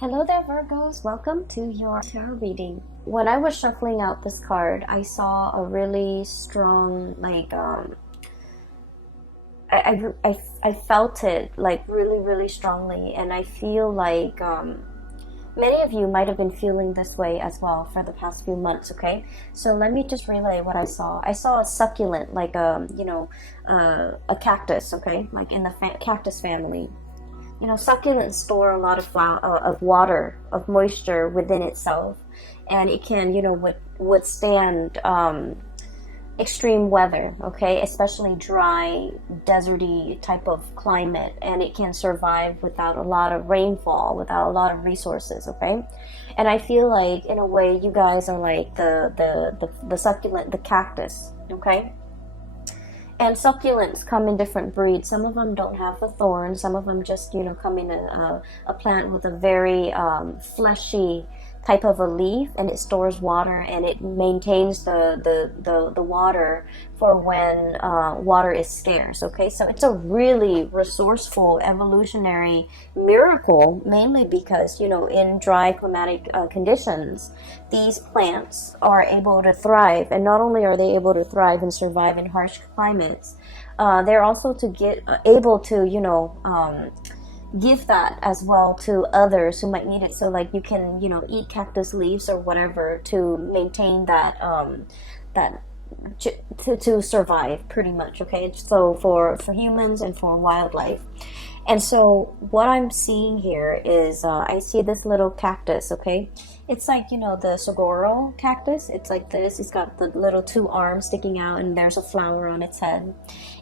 Hello there, Virgos. Welcome to your tarot reading. When I was shuffling out this card, I saw a really strong, I felt it like really strongly, and I feel like many of you might have been feeling this way as well for the past few months. Okay, so let me just relay what I saw. I saw a succulent, like a cactus. Okay, like in the cactus family. You know, succulents store a lot of of water, of moisture within itself, and it can, withstand extreme weather, okay, especially dry, deserty type of climate, and it can survive without a lot of rainfall, without a lot of resources, okay. And I feel like, in a way, you guys are like the succulent, the cactus, okay. And succulents come in different breeds. Some of them don't have the thorns. Some of them just, come in a plant with a very fleshy type of a leaf, and it stores water, and it maintains the water for when water is scarce. Okay, so it's a really resourceful evolutionary miracle, mainly because, in dry climatic conditions, these plants are able to thrive. And not only are they able to thrive and survive in harsh climates, they're also able to give that as well to others who might need it. So like you can eat cactus leaves or whatever to maintain that to survive, pretty much. Okay, so for humans and for wildlife. And so what I'm seeing here is I see this little cactus. Okay, it's like, the saguaro cactus. It's like this. It's got the little two arms sticking out, and there's a flower on its head.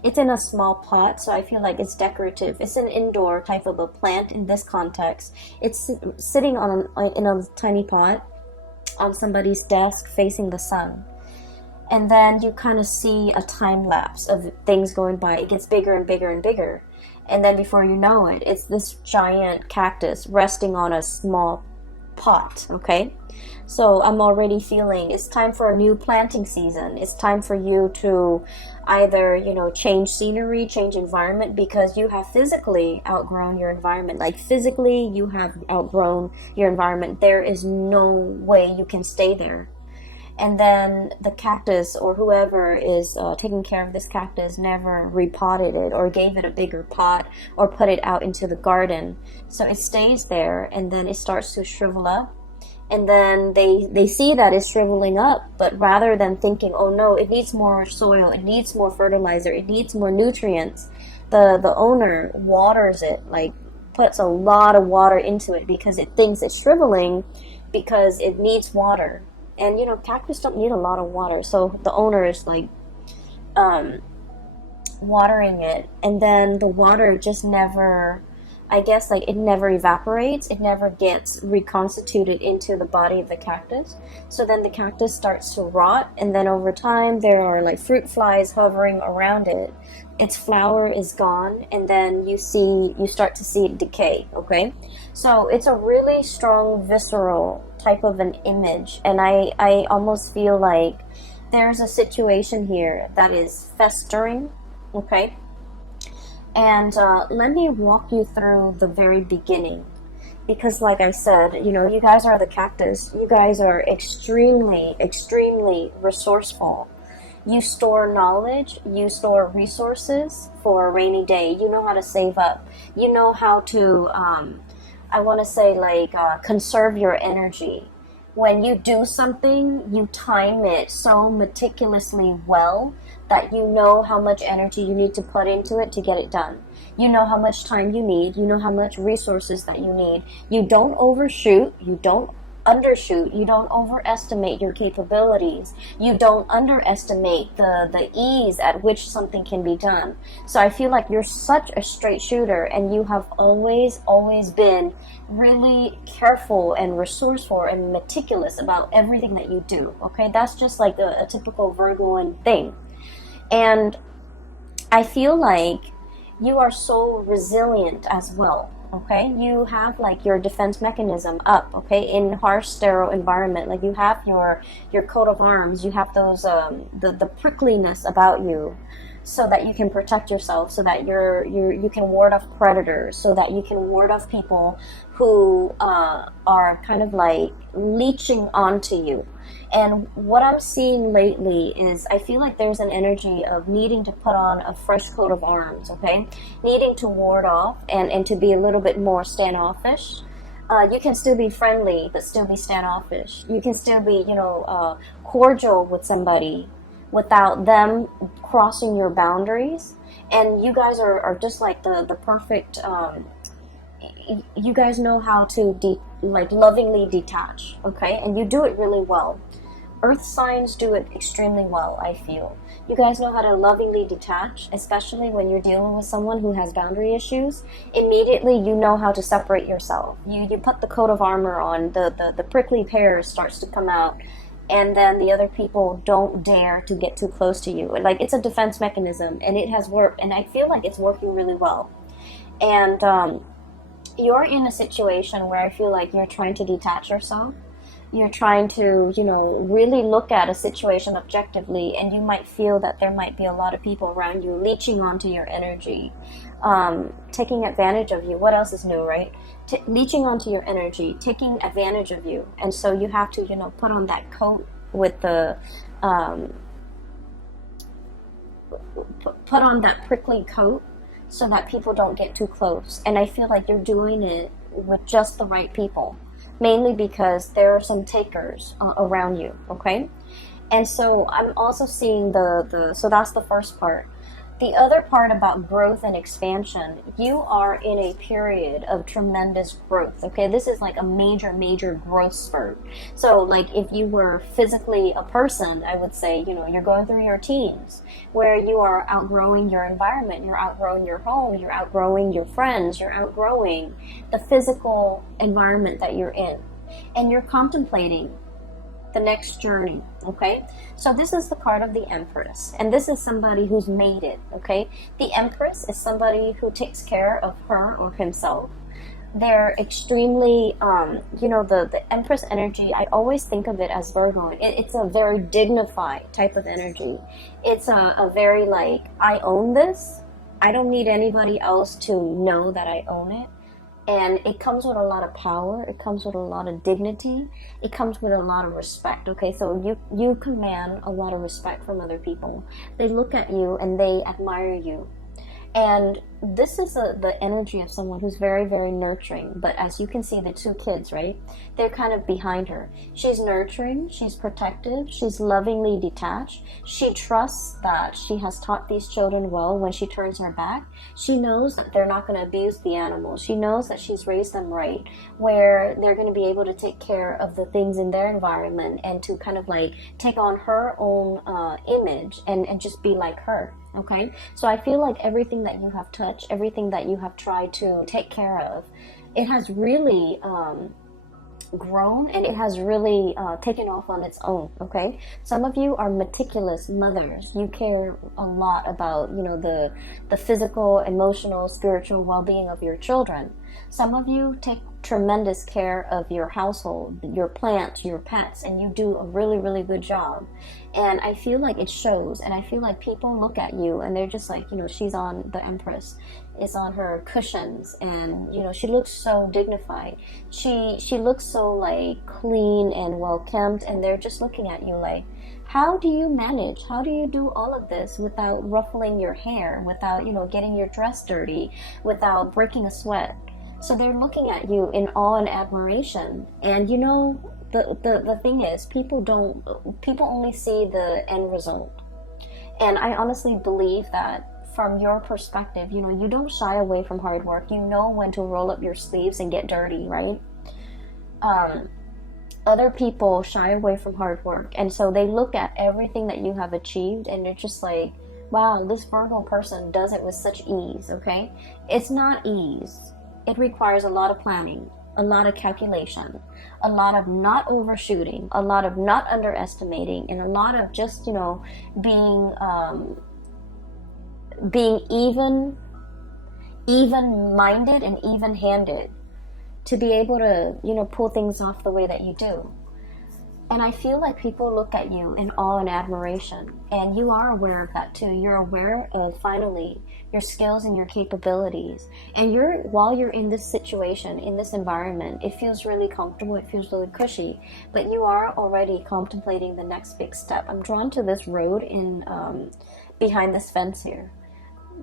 It's in a small pot, so I feel like it's decorative. It's an indoor type of a plant in this context. It's sitting in a tiny pot on somebody's desk facing the sun. And then you kind of see a time lapse of things going by. It gets bigger and bigger and bigger. And then before you know it, it's this giant cactus resting on a small pot, okay? So I'm already feeling it's time for a new planting season. It's time for you to either, change scenery, change environment, because you have physically outgrown your environment. Like physically, you have outgrown your environment. There is no way you can stay there. And then the cactus, or whoever is taking care of this cactus, never repotted it or gave it a bigger pot or put it out into the garden. So it stays there, and then it starts to shrivel up. And then they see that it's shriveling up, but rather than thinking, oh no, it needs more soil, it needs more fertilizer, it needs more nutrients, the owner waters it, like puts a lot of water into it, because it thinks it's shriveling because it needs water. And, cactus don't need a lot of water. So the owner is like watering it. And then the water just never, I guess, like it never evaporates. It never gets reconstituted into the body of the cactus. So then the cactus starts to rot. And then over time, there are like fruit flies hovering around it. Its flower is gone. And then you start to see it decay. Okay. So it's a really strong, visceral type of an image, and I almost feel like there's a situation here that is festering, okay? And let me walk you through the very beginning, because like I said, you guys are the cactus. You guys are extremely resourceful. You store knowledge, you store resources for a rainy day. You know how to save up. You know how to I want to say conserve your energy. When you do something, you time it so meticulously well that you know how much energy you need to put into it to get it done. You know how much time you need. You know how much resources that you need. You don't overshoot. You don't undershoot. You don't overestimate your capabilities. You don't underestimate the ease at which something can be done. So I feel like you're such a straight shooter, and you have always been really careful and resourceful and meticulous about everything that you do. Okay, that's just like a typical Virgoan thing. And I feel like you are so resilient as well. Okay, you have like your defense mechanism up, okay, in harsh sterile environment. Like you have your coat of arms, you have those the prickliness about you. so that you can protect yourself, so that you can ward off predators, so that you can ward off people who are kind of like leeching onto you. And what I'm seeing lately is I feel like there's an energy of needing to put on a fresh coat of arms, okay? Needing to ward off and to be a little bit more standoffish. You can still be friendly, but still be standoffish. You can still be, cordial with somebody without them crossing your boundaries. And you guys are just like the perfect, you guys know how to lovingly detach, okay? And you do it really well. Earth signs do it extremely well, I feel. You guys know how to lovingly detach, especially when you're dealing with someone who has boundary issues. Immediately, you know how to separate yourself. You put the coat of armor on, the prickly pear starts to come out, and then the other people don't dare to get too close to you. Like, it's a defense mechanism, and it has worked, and I feel like it's working really well. And you're in a situation where I feel like you're trying to detach yourself. You're trying to, really look at a situation objectively, and you might feel that there might be a lot of people around you leeching onto your energy, taking advantage of you. What else is new, right? Leeching onto your energy, taking advantage of you. And so you have to, put on that coat with the, put on that prickly coat so that people don't get too close. And I feel like you're doing it with just the right people. Mainly because there are some takers around you, okay? And so I'm also seeing so that's the first part. The other part about growth and expansion, you are in a period of tremendous growth, okay? This is like a major, major growth spurt. So like if you were physically a person, I would say, you're going through your teens where you are outgrowing your environment, you're outgrowing your home, you're outgrowing your friends, you're outgrowing the physical environment that you're in. And you're contemplating the next journey, okay? So this is the card of the Empress, and this is somebody who's made it, okay? The Empress is somebody who takes care of her or himself. They're extremely, the Empress energy, I always think of it as Virgo. It's a very dignified type of energy. It's a very like, I own this. I don't need anybody else to know that I own it. And it comes with a lot of power. It comes with a lot of dignity. It comes with a lot of respect. Okay, so you command a lot of respect from other people. They look at you and they admire you. And this is the energy of someone who's very, very nurturing. But as you can see, the two kids, right? They're kind of behind her. She's nurturing, she's protective, she's lovingly detached. She trusts that she has taught these children well when she turns her back. She knows that they're not going to abuse the animals. She knows that she's raised them right, where they're going to be able to take care of the things in their environment and to kind of like take on her own image and just be like her. Okay, so I feel like everything that you have touched, everything that you have tried to take care of, it has really grown and it has really taken off on its own. Okay, some of you are meticulous mothers. You care a lot about the physical, emotional, spiritual well-being of your children. Some of you take tremendous care of your household, your plants, your pets, and you do a really, really good job. And I feel like it shows, and I feel like people look at you and they're just like, she's on, the Empress is on her cushions, and she looks so dignified. She looks so like clean and well kempt, and they're just looking at you like, how do you manage? How do you do all of this without ruffling your hair, without getting your dress dirty, without breaking a sweat? So they're looking at you in awe and admiration. And the thing is, people only see the end result. And I honestly believe that from your perspective, you don't shy away from hard work. You know when to roll up your sleeves and get dirty, right? Other people shy away from hard work, and so they look at everything that you have achieved and they're just like, wow, this Virgo person does it with such ease. Okay, it's not ease. It requires a lot of planning, a lot of calculation, a lot of not overshooting, a lot of not underestimating, and a lot of just, being even-minded and even-handed to be able to, pull things off the way that you do. And I feel like people look at you in awe and admiration, and you are aware of that too. You're aware of finally your skills and your capabilities. And while you're in this situation, in this environment, it feels really comfortable, it feels really cushy, but you are already contemplating the next big step. I'm drawn to this road in behind this fence here.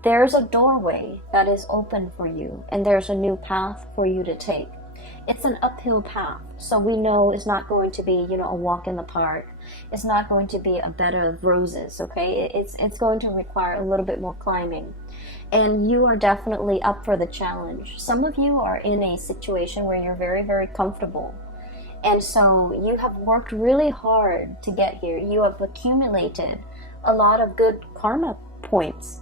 There's a doorway that is open for you, and there's a new path for you to take. It's an uphill path, so we know it's not going to be, a walk in the park. It's not going to be a bed of roses, okay? It's going to require a little bit more climbing. And you are definitely up for the challenge. Some of you are in a situation where you're very, very comfortable. And so you have worked really hard to get here. You have accumulated a lot of good karma points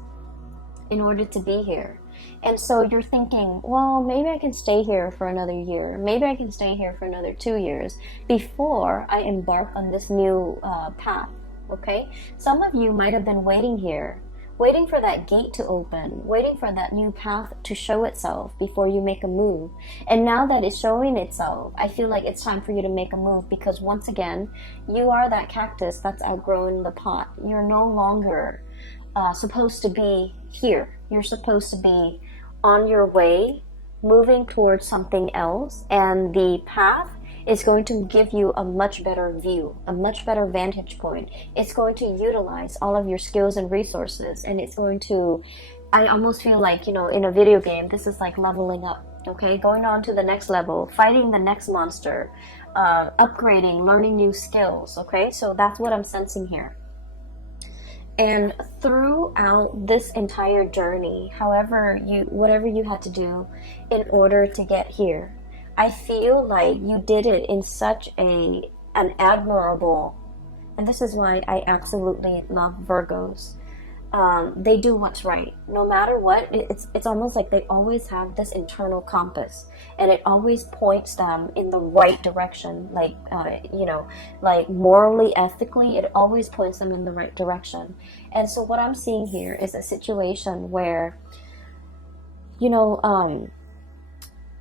in order to be here. And so you're thinking, well, maybe I can stay here for another year. Maybe I can stay here for another 2 years before I embark on this new path, okay? Some of you might have been waiting here, waiting for that gate to open, waiting for that new path to show itself before you make a move. And now that it's showing itself, I feel like it's time for you to make a move, because once again, you are that cactus that's outgrown the pot. You're no longer supposed to be here. You're supposed to be on your way, moving towards something else, and the path is going to give you a much better view, a much better vantage point. It's going to utilize all of your skills and resources, and it's going to, I almost feel like, in a video game, this is like leveling up, okay? Going on to the next level, fighting the next monster, upgrading, learning new skills, okay? So that's what I'm sensing here. And throughout this entire journey, whatever you had to do in order to get here, I feel like you did it in such an admirable, and this is why I absolutely love Virgos. They do what's right. No matter what, it's almost like they always have this internal compass, and it always points them in the right direction. Like, like morally, ethically, it always points them in the right direction. And so what I'm seeing here is a situation where,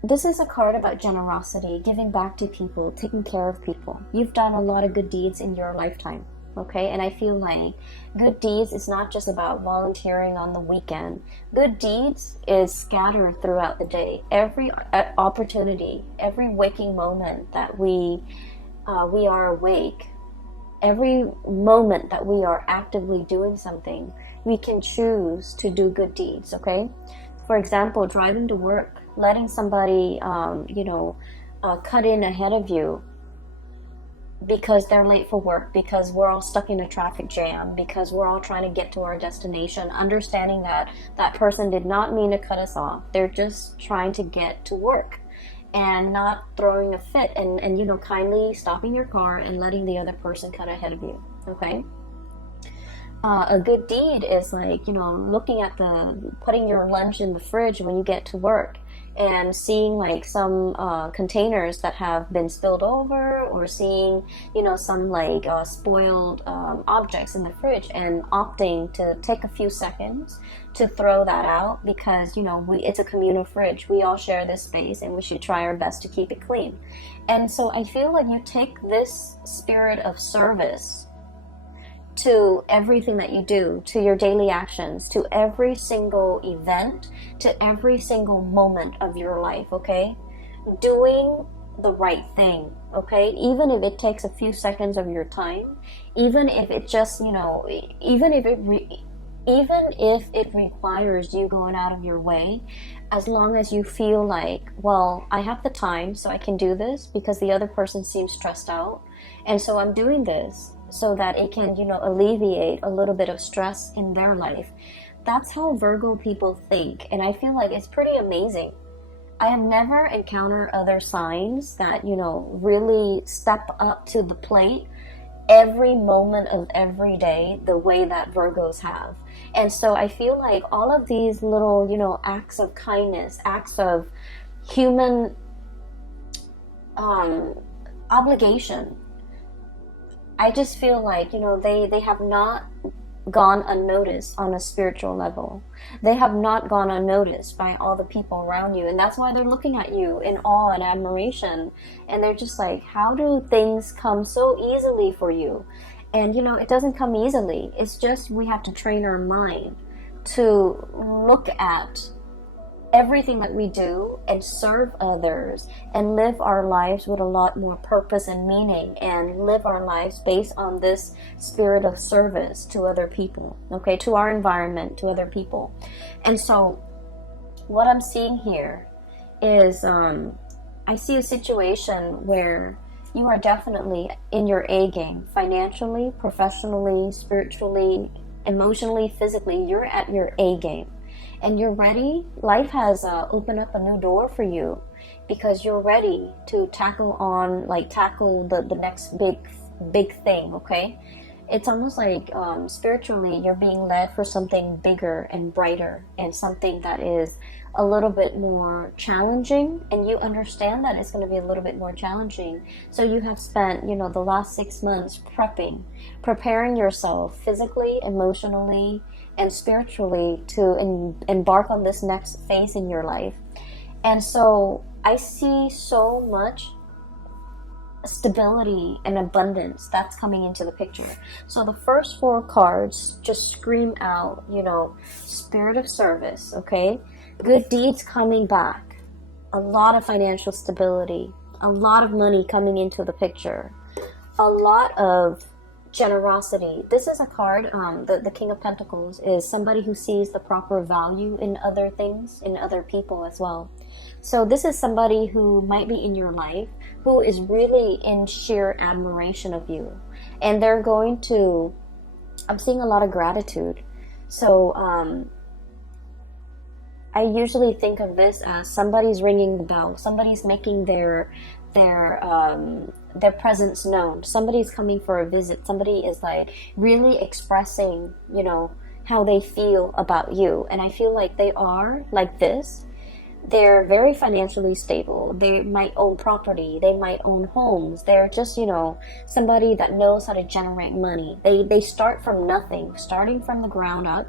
this is a card about generosity, giving back to people, taking care of people. You've done a lot of good deeds in your lifetime. Okay, and I feel like good deeds is not just about volunteering on the weekend. Good deeds is scattered throughout the day. Every opportunity, every waking moment that we are awake, every moment that we are actively doing something, we can choose to do good deeds. Okay, for example, driving to work, letting somebody cut in ahead of you because they're late for work, because we're all stuck in a traffic jam, because we're all trying to get to our destination, understanding that that person did not mean to cut us off. They're just trying to get to work, and not throwing a fit, and kindly stopping your car and letting the other person cut ahead of you. Okay, a good deed is like, looking at putting your lunch in the fridge when you get to work, and seeing like some containers that have been spilled over, or seeing some like spoiled objects in the fridge, and opting to take a few seconds to throw that out, because it's a communal fridge. We all share this space, and we should try our best to keep it clean. And so I feel like you take this spirit of service to everything that you do, to your daily actions, to every single event, to every single moment of your life, okay? Doing the right thing, okay? Even if it takes a few seconds of your time, even if it just, even if it requires you going out of your way, as long as you feel like, well, I have the time, so I can do this because the other person seems stressed out, and so I'm doing this so that it can, alleviate a little bit of stress in their life. That's how Virgo people think, and I feel like it's pretty amazing. I have never encountered other signs that, really step up to the plate every moment of every day the way that Virgos have. And so I feel like all of these little, acts of kindness, acts of human obligation, I just feel like, they have not gone unnoticed on a spiritual level. They have not gone unnoticed by all the people around you, and that's why they're looking at you in awe and admiration, and they're just like, how do things come so easily for you? And you know, it doesn't come easily. It's just we have to train our mind to look at everything that we do and serve others and live our lives with a lot more purpose and meaning, and live our lives based on this spirit of service to other people, okay, to our environment, to other people. And so what I'm seeing here is I see a situation where you are definitely in your A game, financially, professionally, spiritually, emotionally, physically. You're at your A game. And you're ready. Life has opened up a new door for you because you're ready to tackle the next big thing, okay? It's almost like spiritually you're being led for something bigger and brighter, and something that is a little bit more challenging, and you understand that it's going to be a little bit more challenging. So you have spent, you know, the last 6 months preparing yourself physically, emotionally, and spiritually to embark on this next phase in your life. And so I see so much stability and abundance that's coming into the picture. So the first 4 cards just scream out, you know, spirit of service, okay? Good deeds coming back, a lot of financial stability, a lot of money coming into the picture, a lot of generosity. This is a card, the King of Pentacles is somebody who sees the proper value in other things, in other people as well. So this is somebody who might be in your life who is really in sheer admiration of you, and they're going to, I'm seeing a lot of gratitude. So I usually think of this as somebody's ringing the bell, somebody's making their presence known, somebody's coming for a visit, somebody is like really expressing, you know, how they feel about you. And I feel like they are like this. They're very financially stable. They might own property. They might own homes. They're just, you know, somebody that knows how to generate money. They start from nothing, starting from the ground up,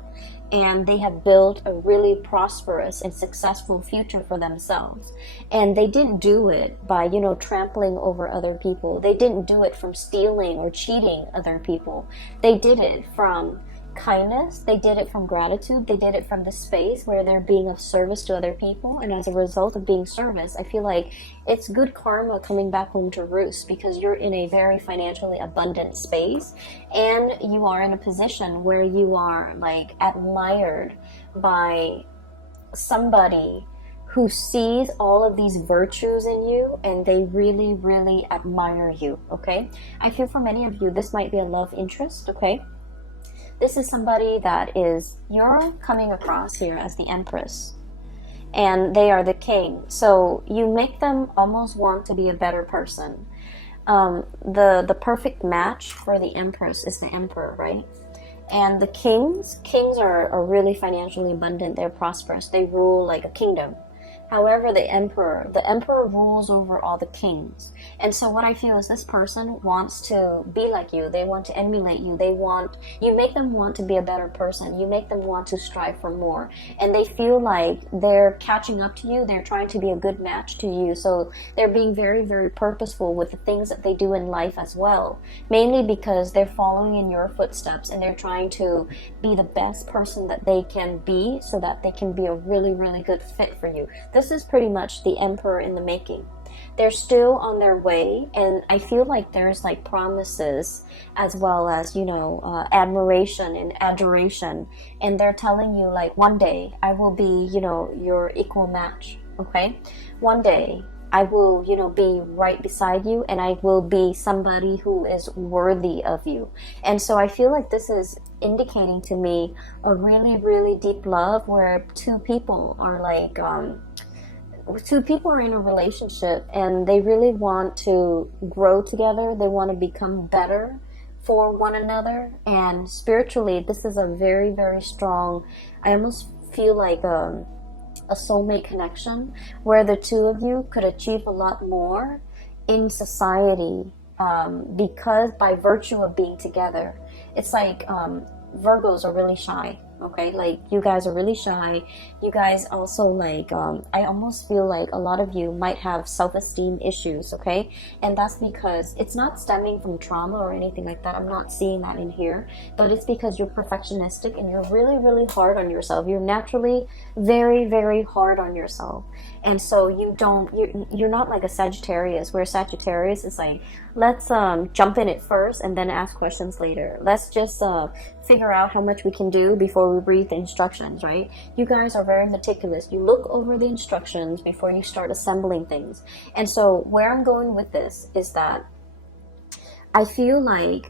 and they have built a really prosperous and successful future for themselves. And they didn't do it by, you know, trampling over other people. They didn't do it from stealing or cheating other people. They did it from kindness. They did it from gratitude. They did it from the space where they're being of service to other people. And as a result of being service, I feel like it's good karma coming back home to roost, because you're in a very financially abundant space, and you are in a position where you are like admired by somebody who sees all of these virtues in you, and they really, really admire you, okay? I feel for many of you, this might be a love interest, okay? This is somebody that is, you're coming across here as the Empress, and they are the king. So you make them almost want to be a better person. The perfect match for the Empress is the Emperor, right? And the kings are really financially abundant. They're prosperous. They rule like a kingdom. However, the emperor rules over all the kings. And so what I feel is this person wants to be like you. They want to emulate you. You make them want to be a better person. You make them want to strive for more. And they feel like they're catching up to you. They're trying to be a good match to you. So they're being very, very purposeful with the things that they do in life as well. Mainly because they're following in your footsteps, and they're trying to be the best person that they can be, so that they can be a really, really good fit for you. This is pretty much the Emperor in the making. They're still on their way, and I feel like there's like promises as well as, you know, admiration and adoration, and they're telling you like, one day I will be, you know, your equal match, okay? One day I will, you know, be right beside you, and I will be somebody who is worthy of you. And so I feel like this is indicating to me a really, really deep love where two people are like, two people are in a relationship, and they really want to grow together. They want to become better for one another. And spiritually, this is a very, very strong, I almost feel like a soulmate connection, where the two of you could achieve a lot more in society, because by virtue of being together. It's like Virgos are really shy. Okay, like you guys are really shy. You guys also like I almost feel like a lot of you might have self-esteem issues. Okay, and that's because it's not stemming from trauma or anything like that. I'm not seeing that in here, but it's because you're perfectionistic and you're really, really hard on yourself. You're naturally very, very hard on yourself, and so you're not like a Sagittarius, where Sagittarius is like, let's jump in it first and then ask questions later. Let's just figure out how much we can do before we read the instructions, right? You guys are very meticulous. You look over the instructions before you start assembling things. And so where I'm going with this is that I feel like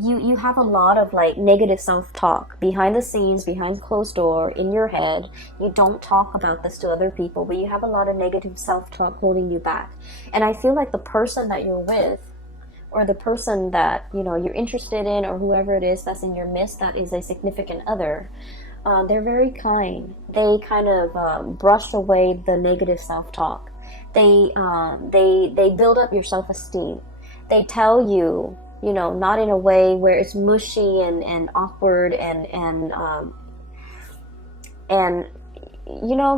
you have a lot of like negative self-talk behind the scenes, behind closed door, in your head. You don't talk about this to other people, but you have a lot of negative self-talk holding you back. And I feel like the person that you're with, or the person that you're interested in, or whoever it is that's in your midst that is a significant other, they're very kind. They kind of brush away the negative self-talk. They build up your self-esteem. They tell you, not in a way where it's mushy and awkward and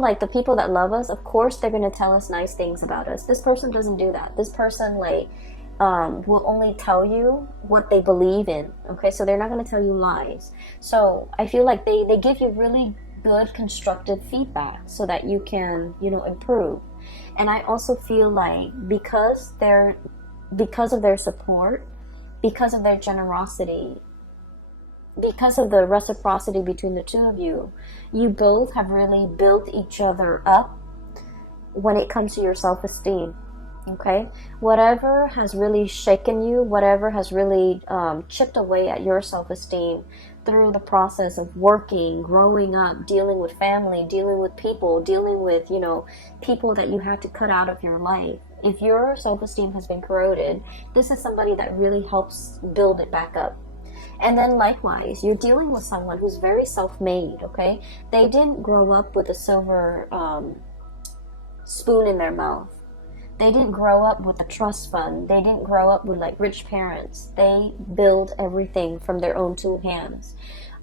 like the people that love us, of course they're going to tell us nice things about us. This person doesn't do that. This person will only tell you what they believe in. Okay, so they're not going to tell you lies. So I feel like they give you really good constructive feedback so that you can improve. And I also feel like because of their support, because of their generosity, because of the reciprocity between the two of you, you both have really built each other up when it comes to your self-esteem. Okay, whatever has really shaken you, whatever has really chipped away at your self-esteem through the process of working, growing up, dealing with family, dealing with people, dealing with people that you had to cut out of your life. If your self-esteem has been corroded, this is somebody that really helps build it back up. And then likewise, you're dealing with someone who's very self-made. Okay, they didn't grow up with a silver spoon in their mouth. They didn't grow up with a trust fund. They didn't grow up with like rich parents. They build everything from their own two hands.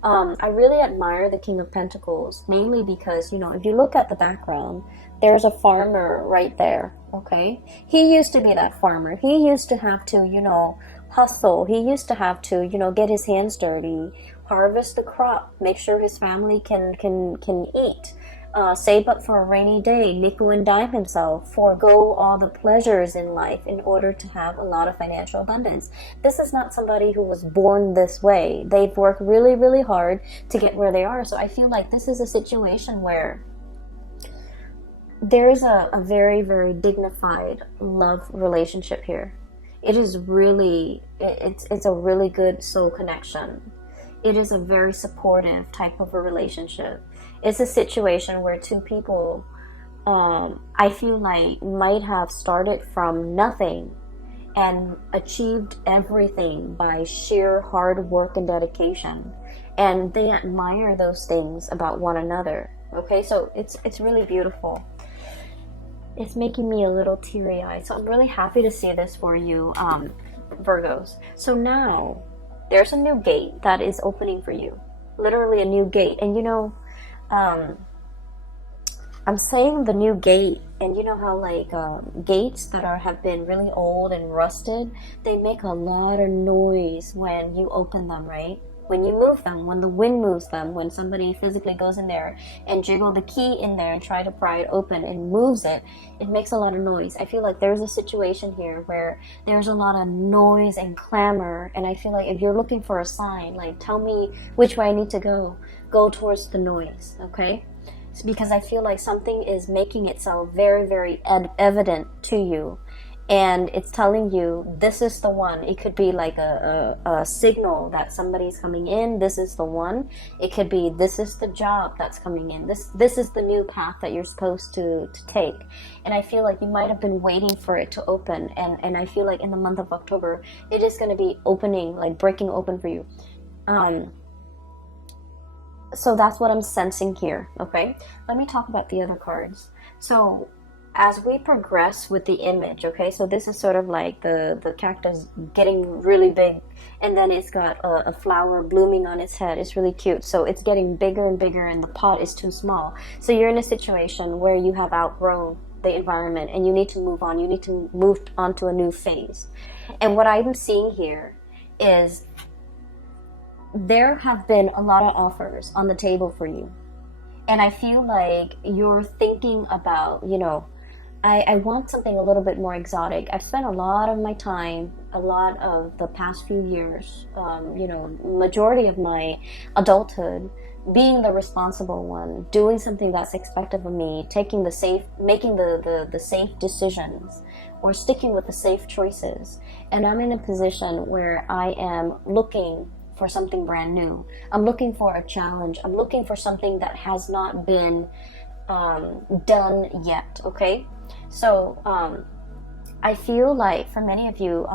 I really admire the King of Pentacles, mainly because, if you look at the background, there's a farmer right there, okay? He used to be that farmer. He used to have to, hustle. He used to have to, get his hands dirty, harvest the crop, make sure his family can eat. Save up for a rainy day, nickel and dime himself, forego all the pleasures in life in order to have a lot of financial abundance. This is not somebody who was born this way. They've worked really, really hard to get where they are. So I feel like this is a situation where there is a very, very dignified love relationship here. It is really, it's a really good soul connection. It is a very supportive type of a relationship. It's a situation where two people, I feel like, might have started from nothing and achieved everything by sheer hard work and dedication. And they admire those things about one another. Okay, so it's really beautiful. It's making me a little teary-eyed. So I'm really happy to see this for you, Virgos. So now, there's a new gate that is opening for you. Literally a new gate. And I'm saying the new gate, and you know how like gates that have been really old and rusted, they make a lot of noise when you open them, right? When you move them, when the wind moves them, when somebody physically goes in there and jiggle the key in there and try to pry it open and moves it, it makes a lot of noise. I feel like there's a situation here where there's a lot of noise and clamor, and I feel like if you're looking for a sign, like tell me which way I need to go towards the noise, okay? It's because I feel like something is making itself very, very evident to you. And it's telling you, this is the one. It could be like a signal that somebody's coming in. This is the one. It could be, this is the job that's coming in. This is the new path that you're supposed to take. And I feel like you might have been waiting for it to open. And I feel like in the month of October, it is going to be opening, like breaking open for you. So that's what I'm sensing here, okay? Let me talk about the other cards. So as we progress with the image, okay, so this is sort of like the cactus getting really big, and then it's got a flower blooming on its head. It's really cute. So it's getting bigger and bigger, and the pot is too small. So you're in a situation where you have outgrown the environment and you need to move on. You need to move on to a new phase. And what I'm seeing here is there have been a lot of offers on the table for you. And I feel like you're thinking about, you know, I want something a little bit more exotic. I've spent a lot of my time, a lot of the past few years, you know, majority of my adulthood, being the responsible one, doing something that's expected of me, making the safe decisions, or sticking with the safe choices. And I'm in a position where I am looking for something brand new. I'm looking for a challenge. I'm looking for something that has not been done yet, okay? So I feel like for many of you,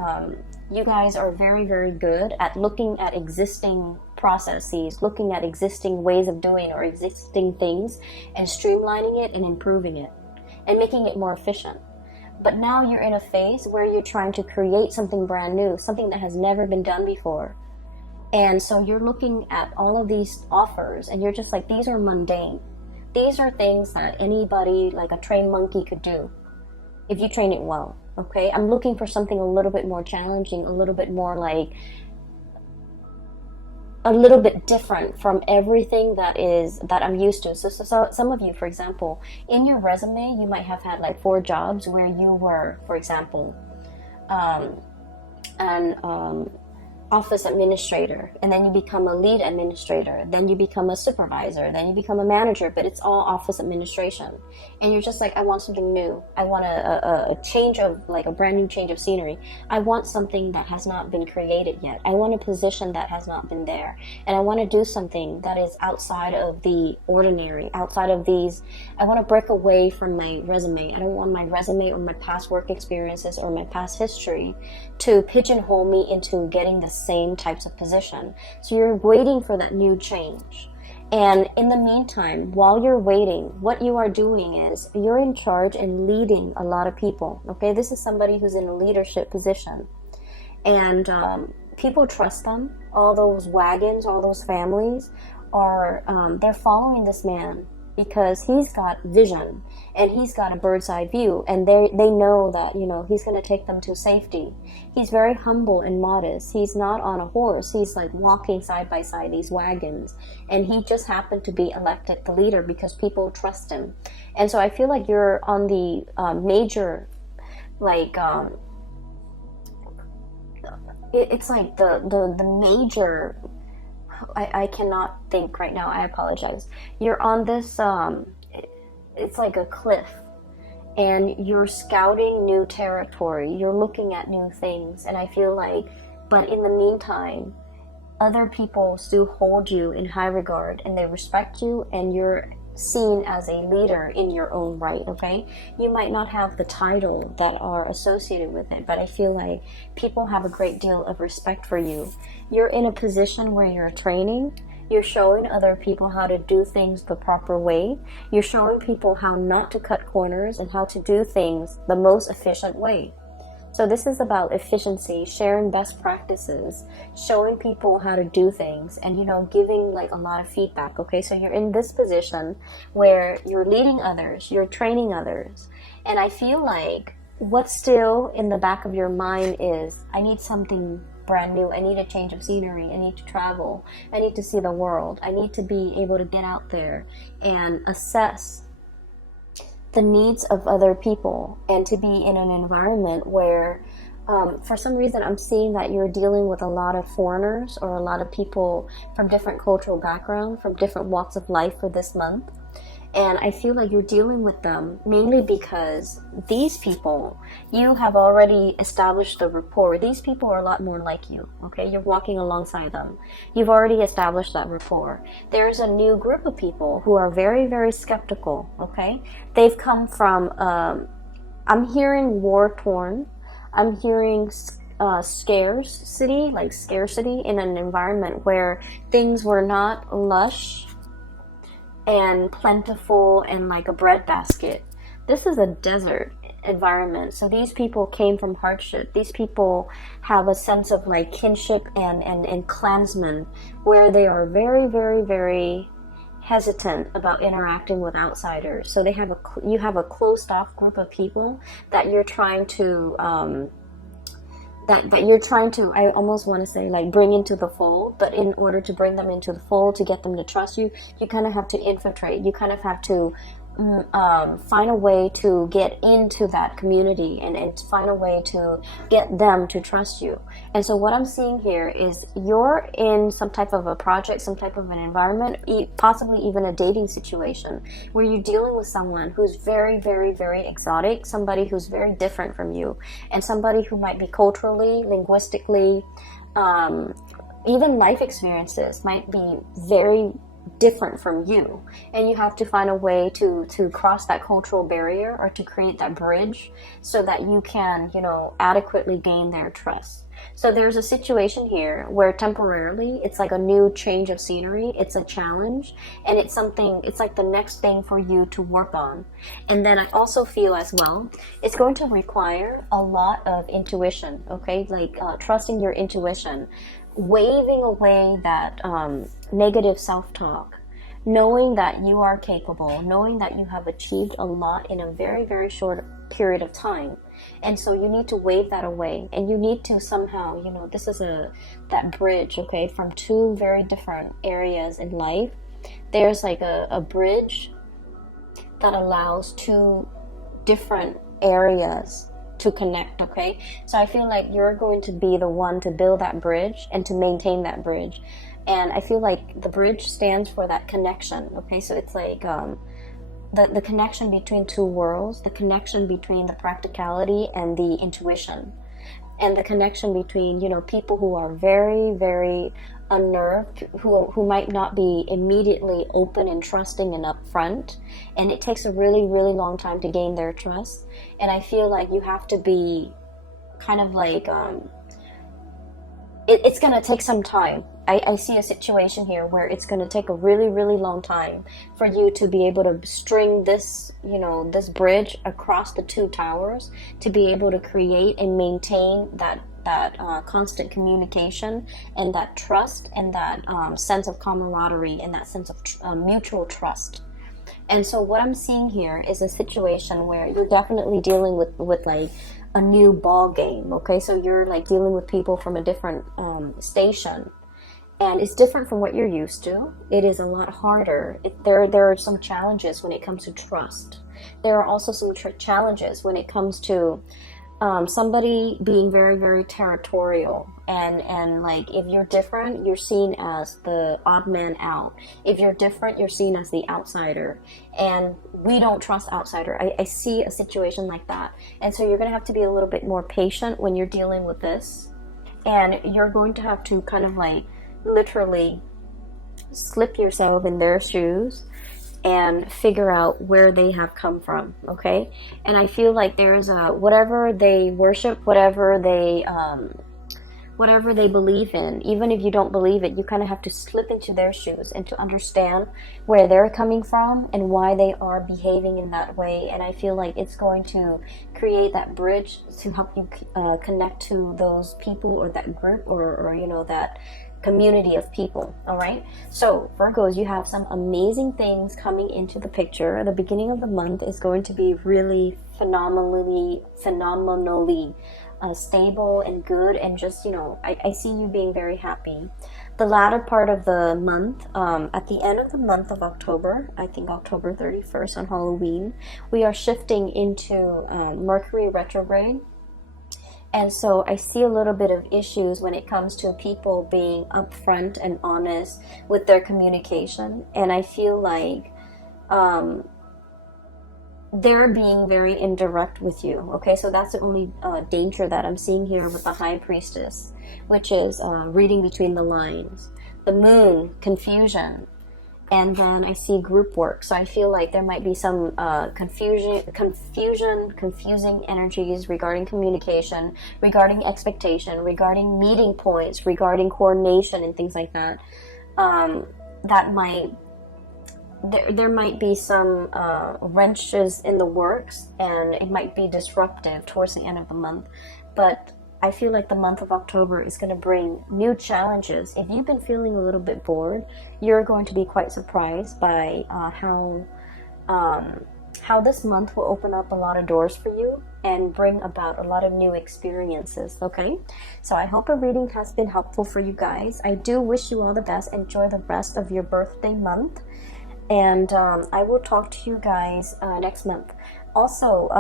you guys are very, very good at looking at existing processes, looking at existing ways of doing or existing things, and streamlining it and improving it and making it more efficient. But now you're in a phase where you're trying to create something brand new, something that has never been done before. And so you're looking at all of these offers and you're just like, these are mundane. These are things that anybody, like a trained monkey, could do if you train it well, okay? I'm looking for something a little bit more challenging, a little bit more like, a little bit different from everything that I'm used to. So some of you, for example, in your resume, you might have had like 4 jobs where you were, for example, an office administrator, and then you become a lead administrator, then you become a supervisor, then you become a manager, but it's all office administration. And you're just like, I want something new. I want a change of, like a brand new change of scenery. I want something that has not been created yet. I want a position that has not been there. And I want to do something that is outside of the ordinary, outside of these. I want to break away from my resume. I don't want my resume or my past work experiences or my past history to pigeonhole me into getting the same types of position. So you're waiting for that new change. And in the meantime, while you're waiting, what you are doing is you're in charge and leading a lot of people. Okay, this is somebody who's in a leadership position. And people trust them. All those wagons, all those families are, they're following this man because he's got vision and he's got a bird's eye view, and they know that, you know, he's going to take them to safety. He's very humble and modest. He's not on a horse. He's like walking side by side these wagons, and he just happened to be elected the leader because people trust him. And so I feel like you're on the major, like it's like the major, I cannot think right now, I apologize. You're on this, it's like a cliff, and you're scouting new territory, you're looking at new things, and I feel like, but in the meantime, other people still hold you in high regard, and they respect you, and you're seen as a leader in your own right, okay? You might not have the title that are associated with it, but I feel like people have a great deal of respect for you. You're in a position where you're training, you're showing other people how to do things the proper way, you're showing people how not to cut corners and how to do things the most efficient way. So this is about efficiency, sharing best practices, showing people how to do things, and, you know, giving like a lot of feedback, okay? So you're in this position where you're leading others, you're training others, and I feel like what's still in the back of your mind is, I need something brand new, I need a change of scenery, I need to travel, I need to see the world, I need to be able to get out there and assess the needs of other people, and to be in an environment where for some reason I'm seeing that you're dealing with a lot of foreigners or a lot of people from different cultural backgrounds, from different walks of life for this month. And I feel like you're dealing with them mainly because these people, you have already established the rapport. These people are a lot more like you, okay? You're walking alongside them. You've already established that rapport. There's a new group of people who are very, very skeptical, okay? They've come from, I'm hearing war-torn. I'm hearing scarcity, like scarcity in an environment where things were not lush and plentiful and like a breadbasket. this is a desert environment. So these people came from hardship. These people have a sense of like kinship and clansmen, where they are very, very, very hesitant about interacting with outsiders. So you have a closed off group of people that you're trying to that you're trying to, I almost want to say, like, bring into the fold. But in order to bring them into the fold, to get them to trust you, you kind of have to infiltrate. You kind of have to find a way to get into that community and find a way to get them to trust you. And so what I'm seeing here is you're in some type of a project, some type of an environment, possibly even a dating situation, where you're dealing with someone who's very, very, very exotic, somebody who's very different from you, and somebody who might be culturally, linguistically, even life experiences might be very different from you, and you have to find a way to cross that cultural barrier, or to create that bridge, so that you can, you know, adequately gain their trust. So there's a situation here where temporarily it's like a new change of scenery, it's a challenge, and it's something, it's like the next thing for you to work on. And then I also feel as well, it's going to require a lot of intuition, okay, like trusting your intuition, waving away that negative self-talk, knowing that you are capable, knowing that you have achieved a lot in a very, very short period of time. And so you need to wave that away, and you need to somehow, you know, this is that bridge, okay, from two very different areas in life. There's like a bridge that allows two different areas to connect, okay? So I feel like you're going to be the one to build that bridge and to maintain that bridge. And I feel like the bridge stands for that connection, okay? So it's like the connection between two worlds, the connection between the practicality and the intuition, and the connection between, you know, people who are very, very unnerved, who might not be immediately open and trusting and upfront, and it takes a really, really long time to gain their trust. And I feel like you have to be kind of like it's gonna take some time. I see a situation here where it's gonna take a really, really long time for you to be able to string this, you know, this bridge across the two towers, to be able to create and maintain that constant communication, and that trust, and that sense of camaraderie, and that sense of mutual trust. And so what I'm seeing here is a situation where you're definitely dealing with like a new ball game, okay? So you're like dealing with people from a different station, and it's different from what you're used to. It is a lot harder. There are some challenges when it comes to trust. There are also some challenges when it comes to somebody being very, very territorial, and like, if you're different, you're seen as the odd man out. If you're different, you're seen as the outsider, and we don't trust outsider. I see a situation like that, and so you're gonna have to be a little bit more patient when you're dealing with this, and you're going to have to kind of like literally slip yourself in their shoes and figure out where they have come from, okay? And I feel like there's whatever they worship, whatever they believe in, even if you don't believe it, you kind of have to slip into their shoes and to understand where they're coming from and why they are behaving in that way. And I feel like it's going to create that bridge to help you connect to those people, or that group, or you know, that community of people. All right, so Virgos, you have some amazing things coming into the picture. The beginning of the month is going to be really phenomenally stable and good, and just, you know, I see you being very happy. The latter part of the month, at the end of the month of October, I think October 31st on Halloween, we are shifting into Mercury retrograde. And so I see a little bit of issues when it comes to people being upfront and honest with their communication. And I feel like they're being very indirect with you. Okay, so that's the only danger that I'm seeing here with the High Priestess, which is reading between the lines. The Moon, confusion. And then I see group work. So I feel like there might be some confusing energies regarding communication, regarding expectation, regarding meeting points, regarding coordination and things like that. That might there might be some wrenches in the works, and it might be disruptive towards the end of the month, but I feel like the month of October is going to bring new challenges. If you've been feeling a little bit bored, you're going to be quite surprised by how this month will open up a lot of doors for you and bring about a lot of new experiences. Okay, so I hope a reading has been helpful for you guys. I do wish you all the best. Enjoy the rest of your birthday month, and I will talk to you guys next month. Also,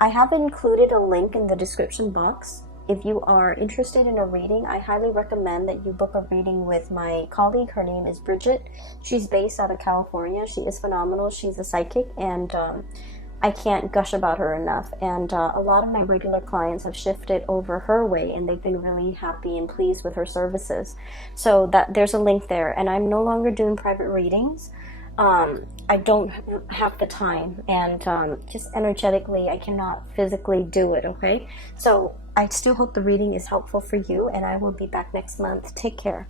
I have included a link in the description box. If you are interested in a reading, I highly recommend that you book a reading with my colleague. Her name is Bridget. She's based out of California. She is phenomenal. She's a psychic, and I can't gush about her enough. And a lot of my regular clients have shifted over her way, and they've been really happy and pleased with her services. So that there's a link there. And I'm no longer doing private readings. I don't have the time, and just energetically I cannot physically do it. Okay, so I still hope the reading is helpful for you, and I will be back next month. Take care.